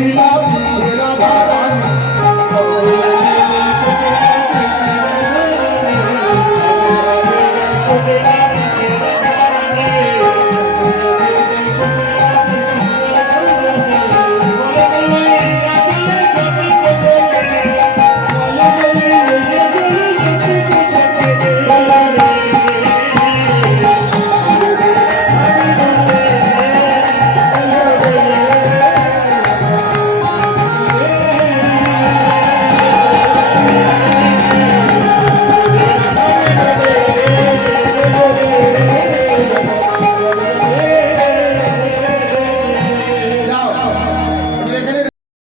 Happy Música